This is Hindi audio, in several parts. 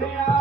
Yeah.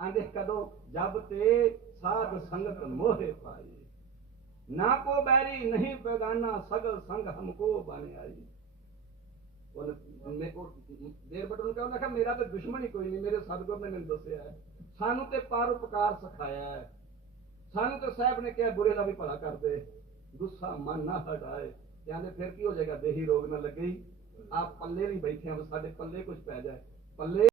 आंदे कदो जब ते साध संगत मोहे पाई ना को बैरी, नहीं बेगाना, सगल संग हमको बने आई। देर बटन क्या देखा मेरा तो दुश्मन ही कोई नहीं, मेरे सदगुर ने मैंने दसिया है। सानू ते पार उपकार सखाया है। सानू तो साहब ने क्या बुरे ना भी पढ़ा कर दे। गुस्सा मन ना हटाए। यानी फिर की हो जाएगा, देही रोग ना लगे। आप पल्ले नहीं बैठे हम साढ़े पल्ले कुछ पै जाए। पल्ले